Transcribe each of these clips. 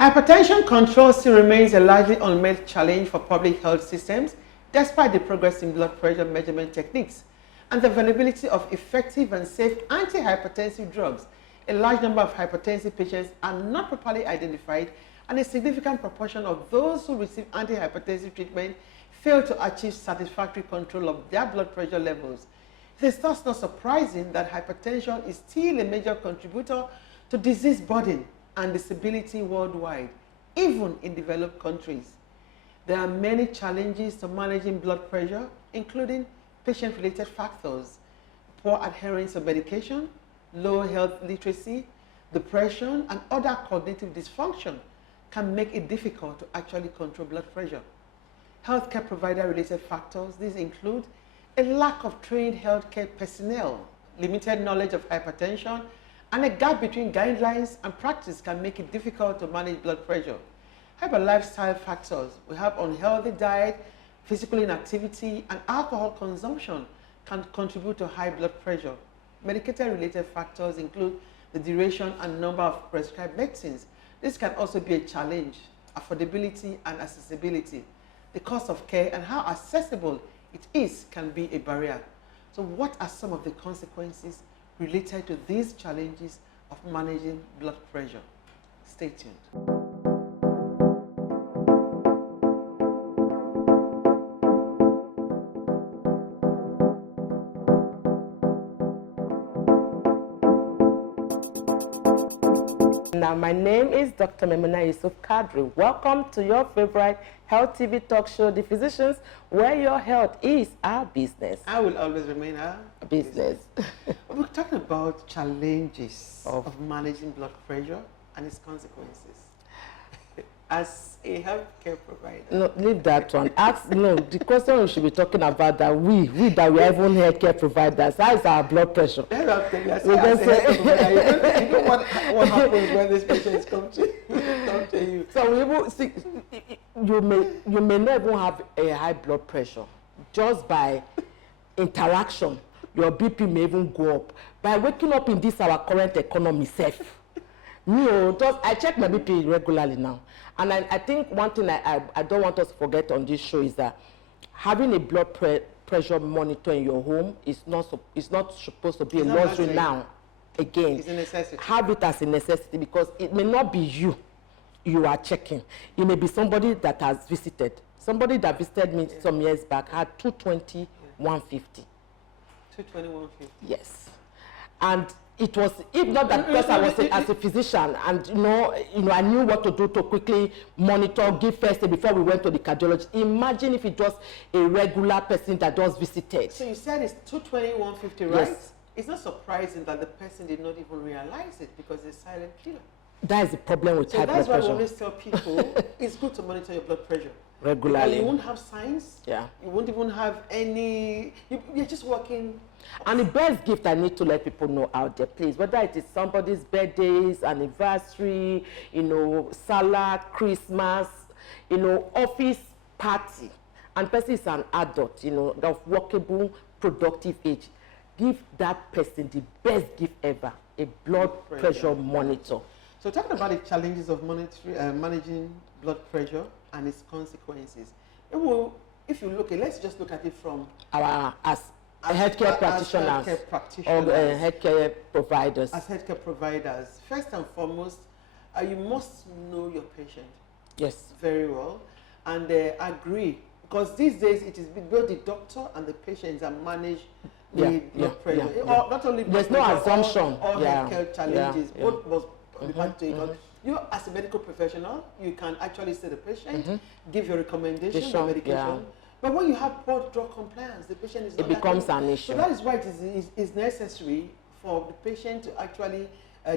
Hypertension control still remains a largely unmet challenge for public health systems, despite the progress in blood pressure measurement techniques and the availability of effective and safe antihypertensive drugs. A large number of hypertensive patients are not properly identified, and a significant proportion of those who receive antihypertensive treatment fail to achieve satisfactory control of their blood pressure levels. It is thus not surprising that hypertension is still a major contributor to disease burden and disability worldwide, even in developed countries. There are many challenges to managing blood pressure, including patient-related factors, poor adherence to medication, low health literacy, depression, and other cognitive dysfunction can make it difficult to actually control blood pressure. Healthcare provider-related factors, these include a lack of trained healthcare personnel, limited knowledge of hypertension, and a gap between guidelines and practice can make it difficult to manage blood pressure. However, lifestyle factors, we have unhealthy diet, physical inactivity, and alcohol consumption can contribute to high blood pressure. Medicated-related factors include the duration and number of prescribed medicines. This can also be a challenge. Affordability and accessibility. The cost of care and how accessible it is can be a barrier. So what are some of the consequences related to these challenges of managing blood pressure? Stay tuned. Now, my name is Dr. Memuna Yusuf Kadri. Welcome to your favorite health TV talk show, The Physicians, where your health is our business. I will always remain our business. We're talking about challenges of managing blood pressure and its consequences. As a healthcare provider. No, leave that one. The question we should be talking about that we that we are even healthcare providers, how is our blood pressure? That's what I'm telling you. You know what happens when these patients come to you. So we will see, you may not even have a high blood pressure just by interaction. Your BP may even go up by waking up in this our current economy safe. I check my BP regularly now. And I think one thing I don't want us to forget on this show is that having a blood pressure monitor in your home is not supposed to be a luxury now. Again, it's a necessity. Have it as a necessity, because it may not be you are checking. It may be somebody that has visited. Somebody that visited me some years back had 220, 150. 220, 150. Yes. And it was, if not that, because I was as a physician, and I knew what to do to quickly monitor, give first aid before we went to the cardiologist. Imagine if it was a regular person that just visited. So you said it's 220, 150, right? Yes. It's not surprising that the person did not even realize it, because it's a silent killer. That is the problem with high blood pressure. So that's why we always tell people it's good to monitor your blood pressure regularly. Because you won't have signs. Yeah. You won't even have any. You're just working. And the best gift I need to let people know out there, please, whether it is somebody's birthdays, anniversary, salad, Christmas, office party, and person is an adult, of workable, productive age, give that person the best gift ever, a blood pressure monitor. So talking about the challenges of managing blood pressure and its consequences, if you look at, let's just look at it from our healthcare practitioners or healthcare providers. As healthcare providers, first and foremost, you must know your patient. Yes. Very well, and agree, because these days it is both the doctor and the patient that manage the blood pressure. Not only blood pressure, no assumption. All healthcare challenges. Both must be back to it. You, as a medical professional, you can actually see the patient, give your recommendation, your medication. But when you have poor drug compliance, the patient is not. It becomes an issue. So that is why it is necessary for the patient to actually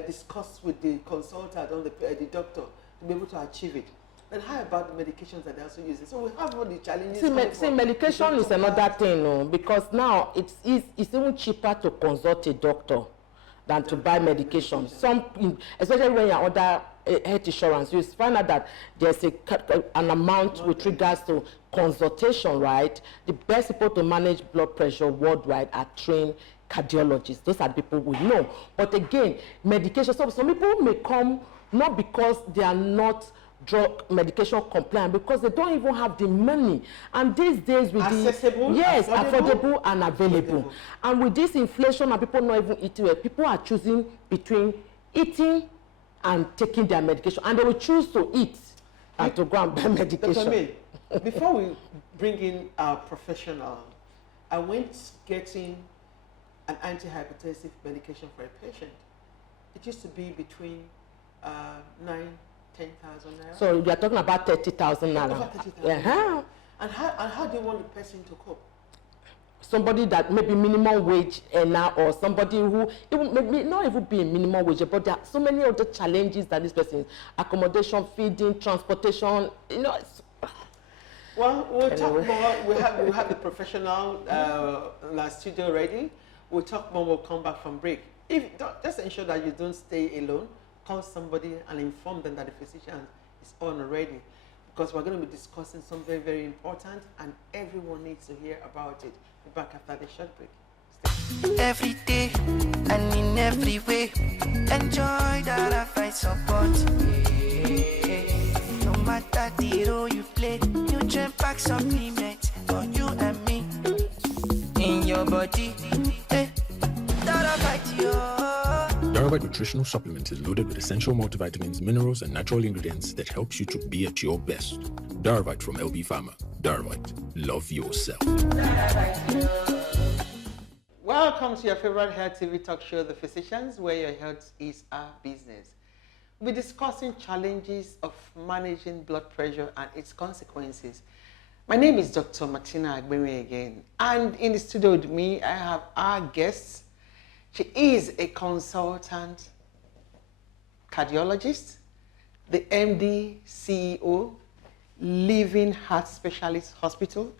discuss with the consultant or the doctor to be able to achieve it. And how about the medications that they're also using? So we have all the challenges. See, medication is another thing, because now it's even cheaper to consult a doctor than to buy medication. Especially when you're under health insurance, you find out that there's an amount with regards to consultation, right? The best people to manage blood pressure worldwide are trained cardiologists. Those are the people we know. But again, medication, so some people may come not because they are not drug medication compliant, because they don't even have the money. And these days with accessible, yes, affordable and available. And with this inflation and people not even eating well, people are choosing between eating and taking their medication, and they will choose to eat and to go and buy medication. Dr. May, before we bring in our professional, I went getting an antihypertensive medication for a patient. It used to be between 9,000 to 10,000 naira. So you are talking about 30,000 naira. Over 30,000. And how do you want the person to cope? Somebody that maybe minimum wage now, or somebody who even maybe not even be a minimum wage, but there are so many other challenges that this person, accommodation, feeding, transportation, you know. Well, we'll talk more. We have the professional in our studio ready. We'll talk more. We'll come back from break. Just ensure that you don't stay alone. Call somebody and inform them that the physician is on already, because we're going to be discussing something very, very important, and everyone needs to hear about it. We'll be back after the short break. Stay. Every day and in every way, enjoy that I find support. No matter the role you play, nutrient pack supplement for you and me. In your body, that I fight you. Darvite nutritional supplement is loaded with essential multivitamins, minerals, and natural ingredients that helps you to be at your best. Darvite from LB Pharma. Darvite, love yourself. Welcome to your favorite health TV talk show, The Physicians, where your health is our business. We'll be discussing challenges of managing blood pressure and its consequences. My name is Dr. Martina Agbemi again, and in the studio with me, I have our guest. She is a consultant cardiologist, the MD, CEO, LIVINGHEART Specialist Hospital.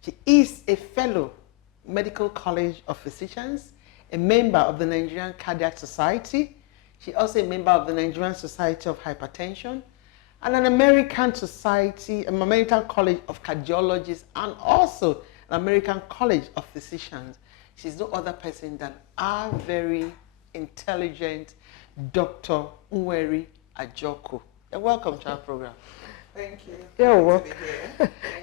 She is a fellow, Medical College of Physicians, a member of the Nigerian Cardiac Society. She's also a member of the Nigerian Society of Hypertension, and an American Society, American College of Cardiologists, and also an American College of Physicians. She's no other person than our very intelligent Dr. Nwaeri Ajoku. Welcome to our program. Thank you. You're welcome.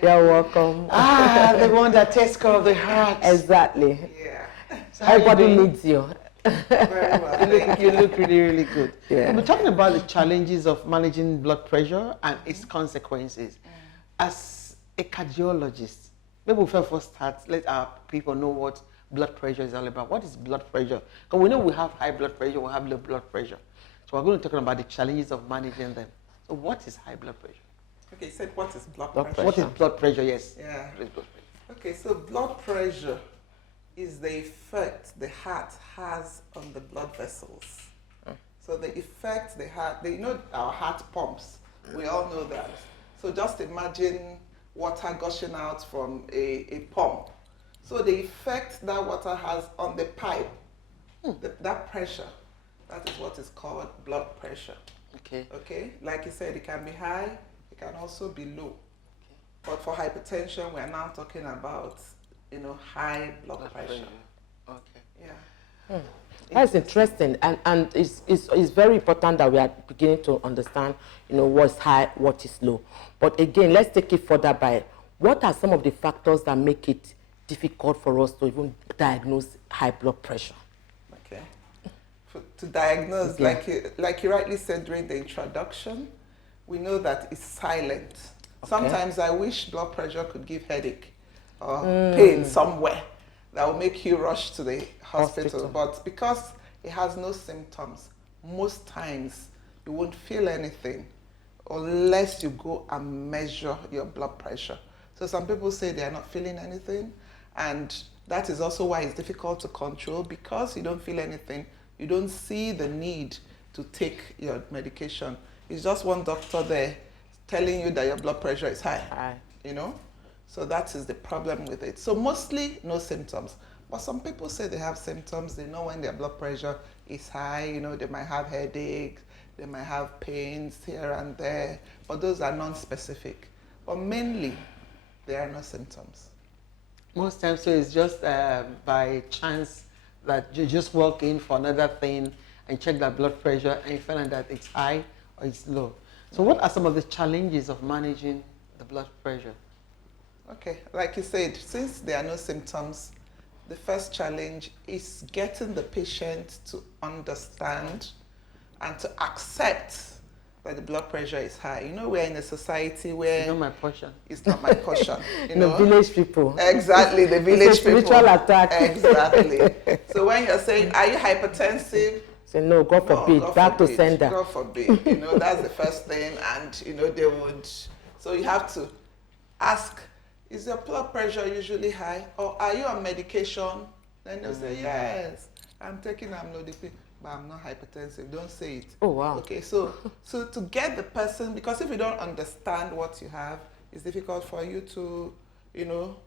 You're welcome. The one that takes care of the heart. Exactly. Yeah. So how you Everybody doing? needs you. Very well. You look really, really good. Yeah. We're talking about the challenges of managing blood pressure and its consequences. As a cardiologist, maybe we'll first start, let our people know what blood pressure is all about. What is blood pressure? Because we know we have high blood pressure, we have low blood pressure. So we're going to talk about the challenges of managing them. So what is high blood pressure? Okay, you said what is blood Blood pressure? What is blood pressure? Yes. Yeah. What is blood pressure? Okay, so blood pressure is the effect the heart has on the blood vessels. So the effect the heart, you know our heart pumps. We all know that. So just imagine water gushing out from a pump. So the effect that water has on the pipe, that pressure, that is what is called blood pressure. Okay. Okay, like you said, it can be high, it can also be low. But for hypertension, we are now talking about, high blood pressure. Okay. Yeah. That's interesting, and it's very important that we are beginning to understand, what's high, what is low. But again, let's take it further by what are some of the factors that make it difficult for us to even diagnose high blood pressure? Okay. To diagnose, Okay. like you rightly said during the introduction, we know that it's silent. Okay. Sometimes I wish blood pressure could give headache or pain somewhere that will make you rush to the hospital. But because it has no symptoms, most times you won't feel anything unless you go and measure your blood pressure. So some people say they are not feeling anything, and that is also why it's difficult to control, because you don't feel anything. You don't see the need to take your medication. It's just one doctor there telling you that your blood pressure is high. So that is the problem with it. So mostly no symptoms. But some people say they have symptoms. They know when their blood pressure is high. They might have headaches. They might have pains here and there. But those are non-specific. But mainly, there are no symptoms. Most times, so it's just by chance that you just walk in for another thing and check that blood pressure and you find out that it's high or it's low. So what are some of the challenges of managing the blood pressure? Okay, like you said, since there are no symptoms, the first challenge is getting the patient to understand and to accept that the blood pressure is high. You know, we're in a society where... It's not my portion. It's not my portion. You know? The village people. Exactly, the village it's a spiritual people. attack. Exactly. So when you're saying, are you hypertensive? Say, no, God forbid, God back forbid, to sender. God forbid. You know, that's the first thing. And, you know, they would... So you have to ask, is your blood pressure usually high? Or are you on medication? Then they'll say, yes, I'm taking amlodipine, but I'm not hypertensive. Don't say it. Oh, wow. Okay, so to get the person, because if you don't understand what you have, it's difficult for you to, you know,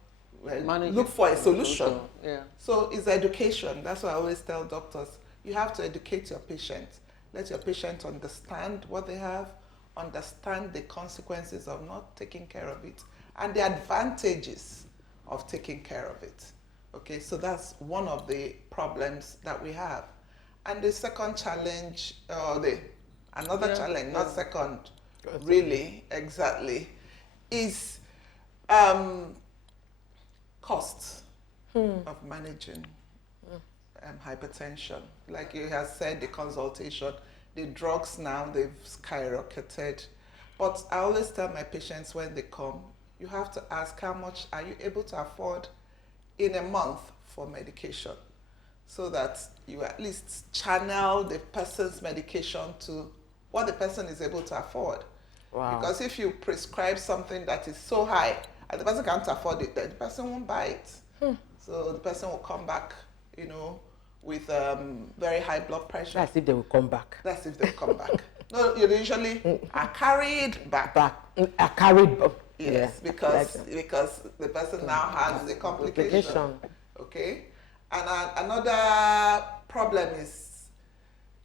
look for a solution. Yeah. So it's education. That's what I always tell doctors. You have to educate your patient. Let your patient understand what they have, understand the consequences of not taking care of it, and the advantages of taking care of it. Okay, so that's one of the problems that we have. And the second challenge, another challenge, not second, really, exactly, is cost of managing hypertension. Like you have said, the consultation, the drugs now, they've skyrocketed. But I always tell my patients when they come, you have to ask how much are you able to afford in a month for medication, so that you at least channel the person's medication to what the person is able to afford. Wow. Because if you prescribe something that is so high and the person can't afford it, then the person won't buy it. So the person will come back, you know, with very high blood pressure. That's if they will come back. That's if they come back. No, you usually are carried back. Are carried back. Yes, yeah. because the person now has the complication. Okay, and another problem is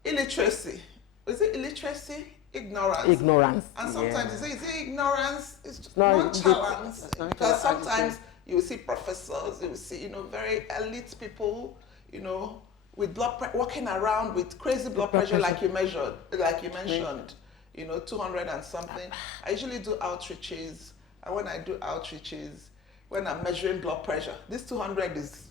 illiteracy. Is it illiteracy? Ignorance. Ignorance. And sometimes is it ignorance? It's just No, nonchalance. Because sometimes you will see professors, you will see, you know, very elite people, you know, with blood pressure, walking around with crazy blood pressure like you mentioned, you know, 200 and something. I usually do outreaches, and when I do outreaches, when I'm measuring blood pressure, this 200 is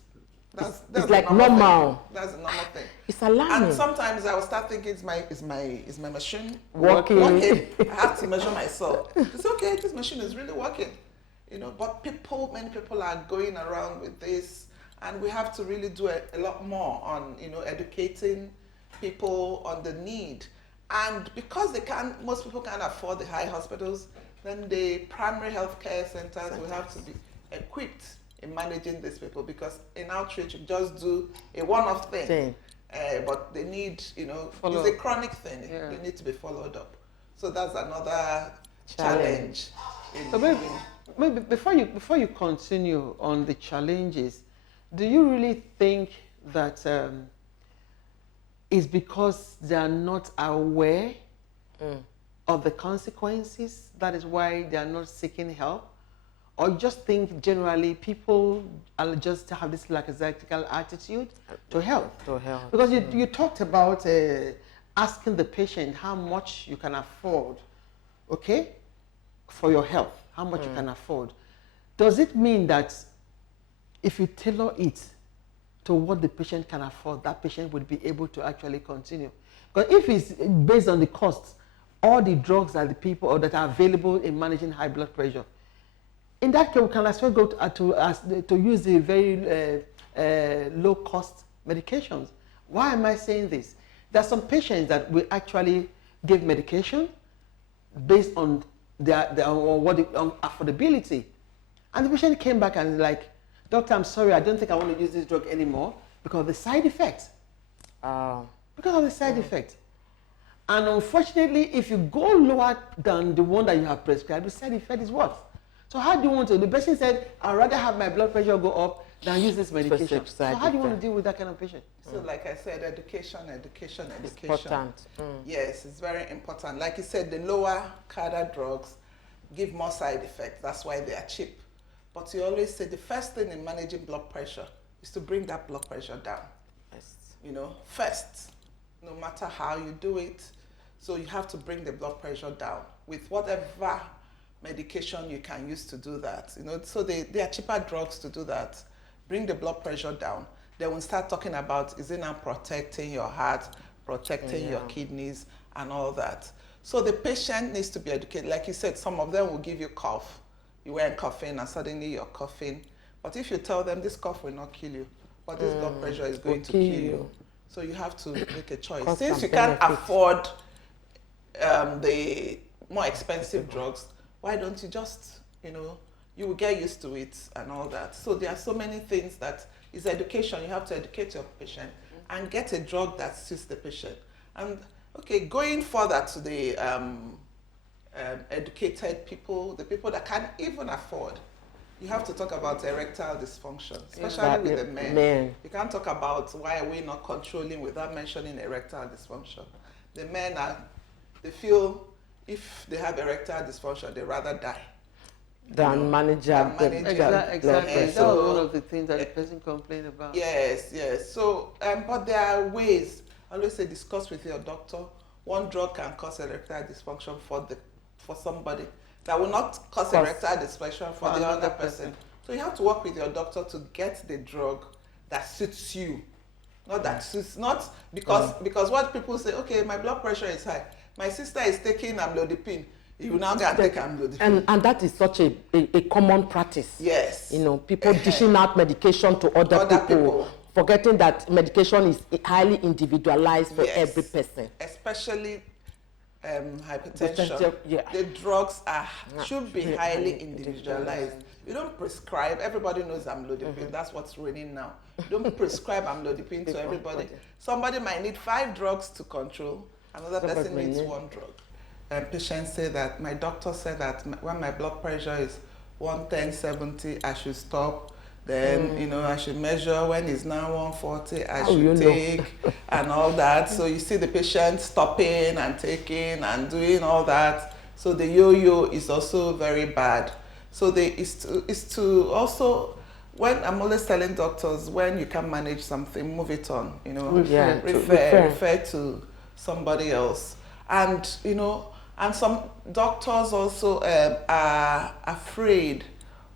that's it's like normal. Thing. That's a normal thing. It's alarming. And sometimes I will start thinking, is my machine working? I have to measure myself. It's okay, this machine is really working, you know. But many people are going around with this, and we have to really do a lot more on, you know, educating people on the need. And because most people can't afford the high hospitals, then the primary healthcare centers will have to be equipped in managing these people, because in outreach you just do a one-off thing. But they need, you know, it's a chronic thing. Yeah. They need to be followed up. So that's another challenge. So maybe before you continue on the challenges, do you really think that it's because they are not aware of the consequences, that is why they are not seeking help? Or you just think generally people are just have this lackadaisical attitude to help? Because you talked about asking the patient how much you can afford, okay, for your health, how much you can afford. Does it mean that if you tailor it to what the patient can afford, that patient would be able to actually continue? Because if it's based on the costs, all the drugs that the people or that are available in managing high blood pressure, in that case, we can as well go to use the very low-cost medications. Why am I saying this? There are some patients that we actually give medication based on on affordability, and the patient came back and like, doctor, I'm sorry, I don't think I want to use this drug anymore because of the side effects. Because of the side effects. And unfortunately, if you go lower than the one that you have prescribed, the side effect is worse. So how do you want to? The patient said, I'd rather have my blood pressure go up than use this medication. So how do you want to deal with that kind of patient? So like I said, education. It's important. Yes, it's very important. Like you said, the lower CARDA drugs give more side effects. That's why they are cheap. But you always say the first thing in managing blood pressure is to bring that blood pressure down. you know, first, no matter how you do it. So you have to bring the blood pressure down with whatever medication you can use to do that. You know, so they are cheaper drugs to do that. Bring the blood pressure down. Then we'll start talking about, is it now protecting your heart, protecting your kidneys, and all that. So the patient needs to be educated. Like you said, some of them will give you cough. You weren't coughing and suddenly you're coughing. But if you tell them this cough will not kill you, but this blood pressure is going to kill you. So you have to make a choice. Since you can't afford the more expensive drugs, why don't you just, you know, you will get used to it and all that. So there are so many things that is education. You have to educate your patient and get a drug that suits the patient. And okay, going further to the educated people, the people that can't even afford, you have to talk about erectile dysfunction, especially with the men. You can't talk about why are we not controlling without mentioning erectile dysfunction. The men they feel if they have erectile dysfunction, they rather die than manage Exactly. That So, was one of the things that the person complained about. Yes. So, but there are ways. I always say discuss with your doctor. One drug can cause erectile dysfunction for somebody that will not cause erectile dysfunction for the other person. So you have to work with your doctor to get the drug that suits you, not that suits because what people say, okay, my blood pressure is high. My sister is taking amlodipine. You now can take amlodipine. And that is such a common practice. Yes. You know, people dishing out medication to other people, forgetting that medication is highly individualized for every person. Especially hypertension. The drugs should be highly individualized. You don't prescribe, everybody knows amlodipine, that's what's raining now. You don't prescribe amlodipine to everybody. Somebody might need 5 drugs to control, another person needs 1 drug. And patients say that, my doctor said that when my blood pressure is 110/70, I should stop. Then, you know, I should measure when it's now 140, I should take and all that. So you see the patient stopping and taking and doing all that. So the yo-yo is also very bad. So is to also, when I'm always telling doctors, when you can manage something, move it on, you know, refer to somebody else. And, you know, and some doctors also are afraid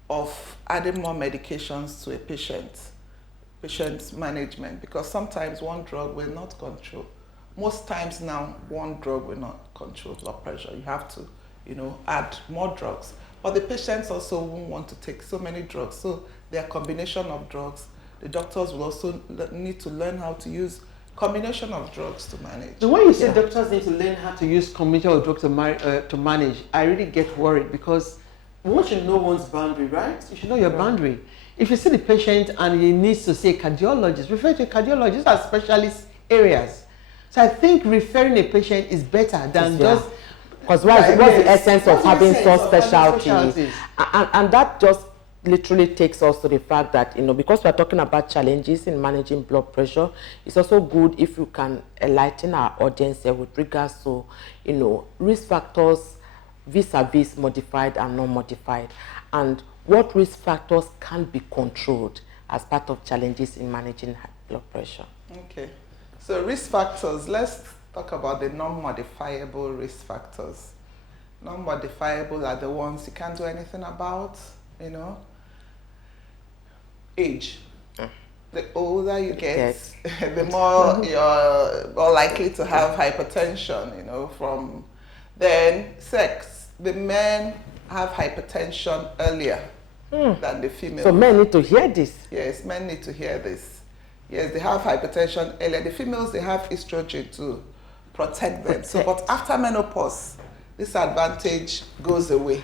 of adding more medications to a patient's management, because sometimes one drug will not control. Most times now, one drug will not control blood pressure. You have to, you know, add more drugs. But the patients also won't want to take so many drugs. So there are combination of drugs. The doctors will also need to learn how to use combination of drugs to manage. So when you say doctors need to learn how to use combination of drugs to manage, I really get worried, because one should know one's boundary, right? You should know your boundary. If you see the patient and he needs to see a cardiologist, refer to a cardiologist. These are specialist areas. So I think referring a patient is better than just... Because what's the essence of having such specialties? And that just literally takes us to the fact that, you know, because we're talking about challenges in managing blood pressure, it's also good if you can enlighten our audience with regards to, you know, risk factors vis-a-vis modified and non-modified, and what risk factors can be controlled as part of challenges in managing high blood pressure. Okay, so risk factors, let's talk about the non-modifiable risk factors. Non-modifiable are the ones you can't do anything about, you know. Age. The older you get, the more you're more likely to have hypertension, you know, from then sex. The men have hypertension earlier than the females. So men need to hear this. Yes, men need to hear this. Yes, they have hypertension earlier. The females, they have estrogen to protect them. So, but after menopause, this advantage goes away.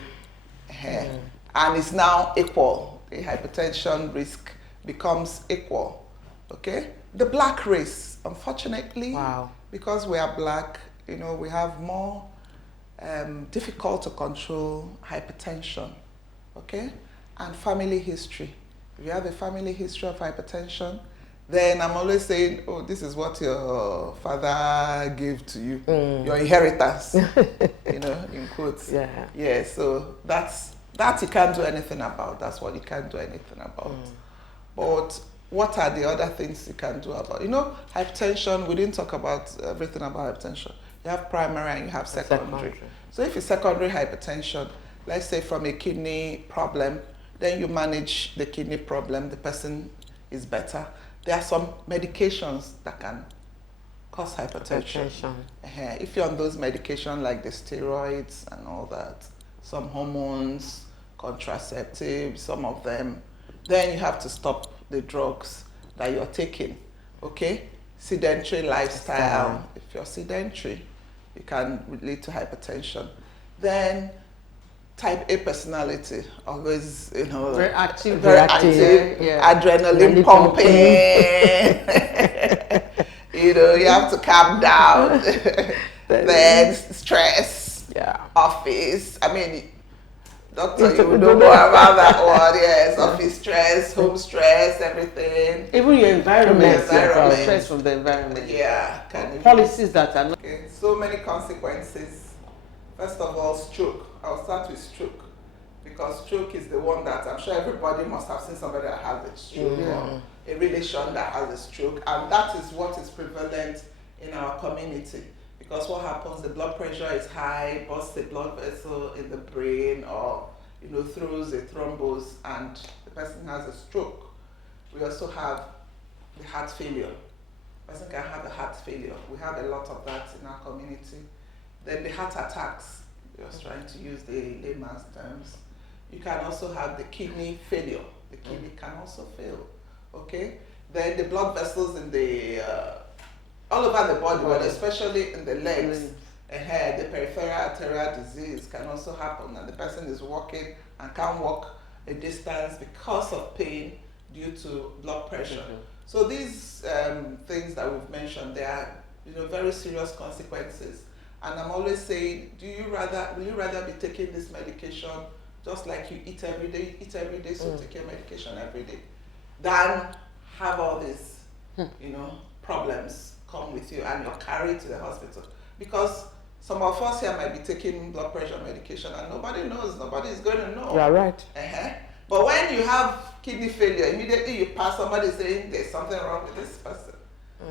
And it's now equal. The hypertension risk becomes equal. Okay? The black race, unfortunately, because we are black, you know, we have more difficult to control hypertension. Okay? And family history. If you have a family history of hypertension, then I'm always saying, oh, this is what your father gave to you, your inheritance, you know, in quotes. Yeah, so that you can't do anything about. That's what you can't do anything about. But what are the other things you can do about it? You know, hypertension, we didn't talk about everything about hypertension. You have primary and you have secondary. So if it's secondary hypertension, let's say from a kidney problem, then you manage the kidney problem, the person is better. There are some medications that can cause hypertension. If you're on those medications like the steroids and all that, some hormones, contraceptives, some of them, then you have to stop the drugs that you're taking, okay? Sedentary lifestyle. If you're sedentary, it can lead to hypertension. Then type A personality, always, you know, very active, adrenaline pumping. You know, you have to calm down. Then stress, office. I mean, doctor, you don't know about that one. Yes, office stress, home stress, everything. Even your environment, stress from the environment. Yeah, policies that are not. Okay, so many consequences. First of all, stroke. I'll start with stroke, because stroke is the one that I'm sure everybody must have seen somebody that has a stroke or a relation that has a stroke, and that is what is prevalent in our community. Because what happens, the blood pressure is high, bursts a blood vessel in the brain, or you know, throws a thrombus, and the person has a stroke. We also have the heart failure. The person can have a heart failure. We have a lot of that in our community. Then the heart attacks. Just trying to use the layman's terms. You can also have the kidney failure. The kidney can also fail. Okay. Then the blood vessels in the all over the body, but especially in the legs and head, the peripheral arterial disease can also happen, and the person is walking and can't walk a distance because of pain due to blood pressure. So these things that we've mentioned, they are, you know, very serious consequences. And I'm always saying, will you rather be taking this medication just like you eat every day? You eat every day, so take your medication every day, than have all these, you know, problems come with you and you're carried to the hospital. Because some of us here might be taking blood pressure medication and nobody knows, nobody is going to know. You are right. But when you have kidney failure, immediately you pass somebody saying there's something wrong with this person.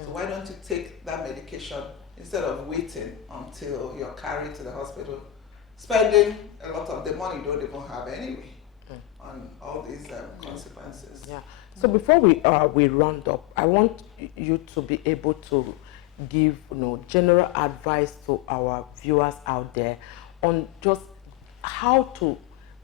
So why don't you take that medication instead of waiting until you're carried to the hospital, spending a lot of the money you don't even have anyway on all these consequences. Yeah. So before we round up, I want you to be able to give, you know, general advice to our viewers out there on just how to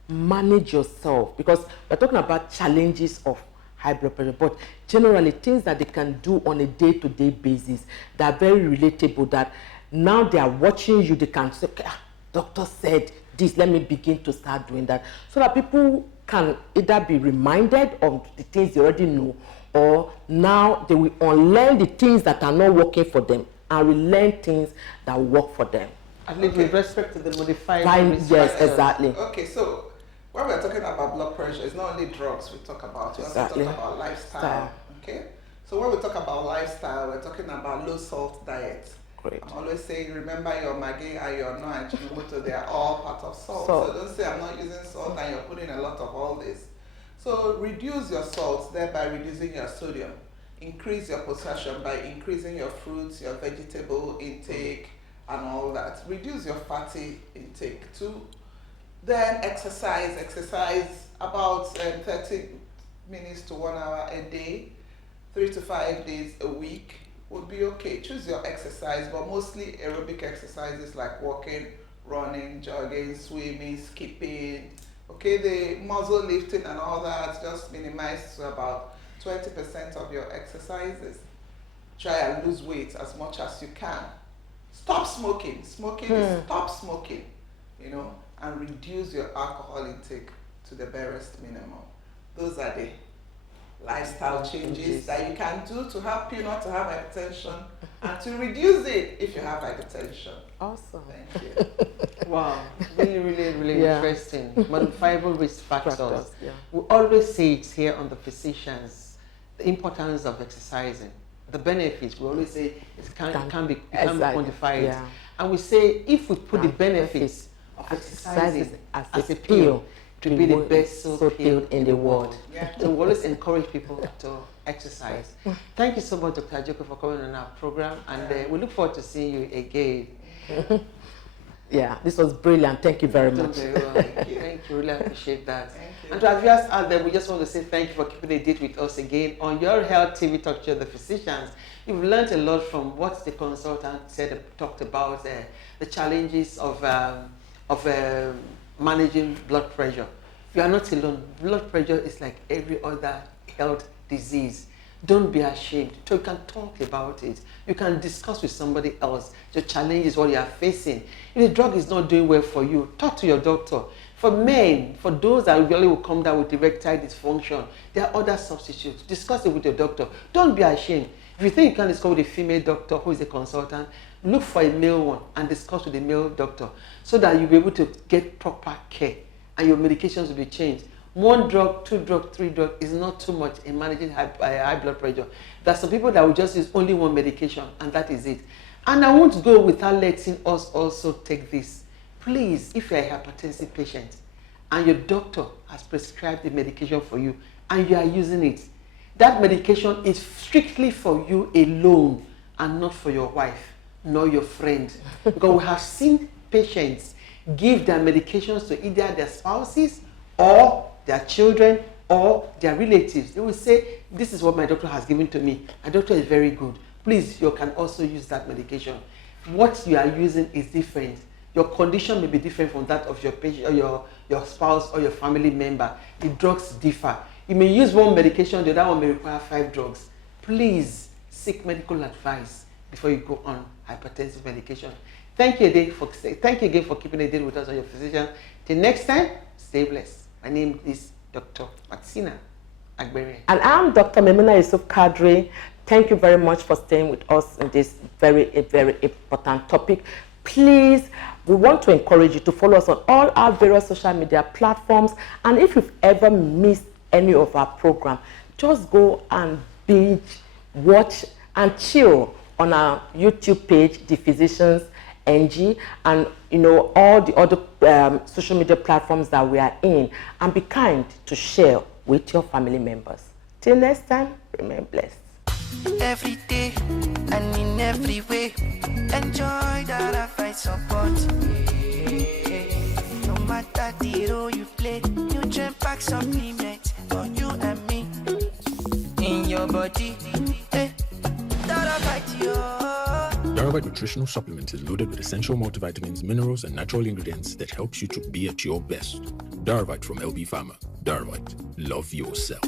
manage yourself, because we're talking about challenges of high blood pressure, but generally things that they can do on a day-to-day basis that are very relatable, that now they are watching you, they can say, okay, doctor said this, let me begin to start doing that, so that people can either be reminded of the things they already know, or now they will unlearn the things that are not working for them and relearn things that work for them. At least with respect to the modified risk yes, factors. exactly. Okay, so when we're talking about blood pressure, it's not only drugs we talk about, we also talk about lifestyle. Okay? So when we talk about lifestyle, we're talking about low salt diet. Great. I'm always saying, remember your Maggi and your no and Ajinomoto, they are all part of salt. So don't say I'm not using salt and you're putting a lot of all this. So reduce your salt, thereby reducing your sodium. Increase your potassium by increasing your fruits, your vegetable intake, and all that. Reduce your fatty intake too. Then exercise about 30 minutes to 1 hour a day, 3 to 5 days a week would be okay. Choose your exercise, but mostly aerobic exercises like walking, running, jogging, swimming, skipping. Okay, the muscle lifting and all that, just minimize to about 20% of your exercises. Try and lose weight as much as you can. Stop smoking. Stop smoking, you know, and reduce your alcohol intake to the barest minimum. Those are the lifestyle changes that you can do to help you not to have hypertension and to reduce it if you have hypertension. Awesome. Thank you. Wow, really interesting. Modifiable risk factors. Yeah. We always say it here on the Physicians, the importance of exercising. The benefits, we always say it can be quantified. Yeah. And we say if we put the benefits of exercising as a pill to be the best so-called in the world. Yeah. So we always encourage people to exercise. Thank you so much, Dr. Ajoku, for coming on our program, and we look forward to seeing you again. Yeah, this was brilliant. Thank you very much. Very well. Thank you. Really appreciate that. And to our viewers out there, we just want to say thank you for keeping a date with us again on Your Health TV Talk Show, The Physicians. You've learned a lot from what the consultant talked about, the challenges of managing blood pressure. You are not alone. Blood pressure is like every other health disease. Don't be ashamed. So you can talk about it. You can discuss with somebody else your challenges, what you are facing. If the drug is not doing well for you, talk to your doctor. For men, for those that really will come down with erectile dysfunction, there are other substitutes. Discuss it with your doctor. Don't be ashamed. If you think you can discuss with a female doctor who is a consultant, look for a male one and discuss with a male doctor so that you'll be able to get proper care and your medications will be changed. 1 drug, 2 drug, 3 drug is not too much in managing high blood pressure. There are some people that will just use only 1 medication and that is it. And I won't go without letting us also take this. Please, if you're a hypertensive patient and your doctor has prescribed the medication for you and you are using it, that medication is strictly for you alone and not for your wife nor your friend. Because we have seen patients give their medications to either their spouses or their children or their relatives. They will say, this is what my doctor has given to me. My doctor is very good. Please, you can also use that medication. What you are using is different. Your condition may be different from that of your patient or your spouse or your family member. The drugs differ. You may use 1 medication, the other one may require 5 drugs. Please seek medical advice before you go on hypertensive medication. Thank you again for keeping a date with us on Your Physician. Till next time, stay blessed. My name is Dr. Martina Agbere. And I'm Dr. Memuna Yusuf Kadri. Thank you very much for staying with us in this very important topic. Please, we want to encourage you to follow us on all our various social media platforms. And if you've ever missed any of our program, just go and binge, watch, and chill on our YouTube page, The Physicians NG, and all the other social media platforms that we are in, and be kind to share with your family members. Till next time, remain blessed. Every day and in every way, enjoy that I find support. No matter the role you play, you jump back supplement for you and me. In your body, that I fight you. Darvite nutritional supplement is loaded with essential multivitamins, minerals, and natural ingredients that helps you to be at your best. Darvite from LB Pharma. Darvite, love yourself.